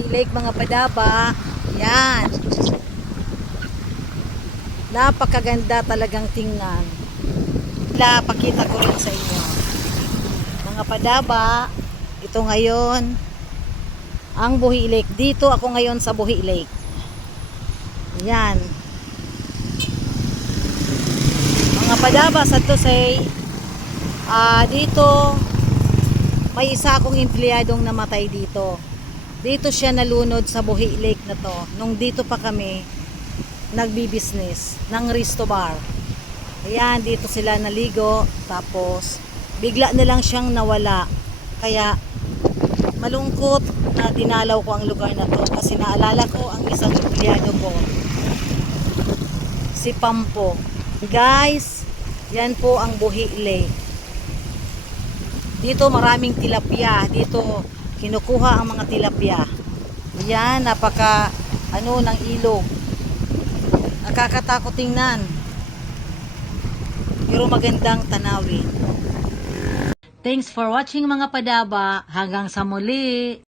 Buhi Lake mga padaba. Yan. Napakaganda talagang tingnan. Pakita ko rin sa inyo. Mga padaba, ito ngayon ang Buhi Lake. Dito ako ngayon sa Buhi Lake. Yan. Mga padaba, sad to say, dito may isa akong empleyadong namatay dito. Dito siya nalunod sa Buhi Lake na to. Nung dito pa kami nagbi-business ng resto bar. Ayan, dito sila naligo. Tapos bigla na lang siyang nawala. Kaya malungkot na dinalaw ko ang lugar na to. Kasi naalala ko ang isang empleyado ko, si Pampo. Guys, yan po ang Buhi Lake. Dito maraming tilapia. Dito kinukuha ang mga tilapia. Yan, napaka ng ilog. Nakakatakot tingnan. Pero magandang tanawin. Thanks for watching mga padaba. Hanggang sa muli.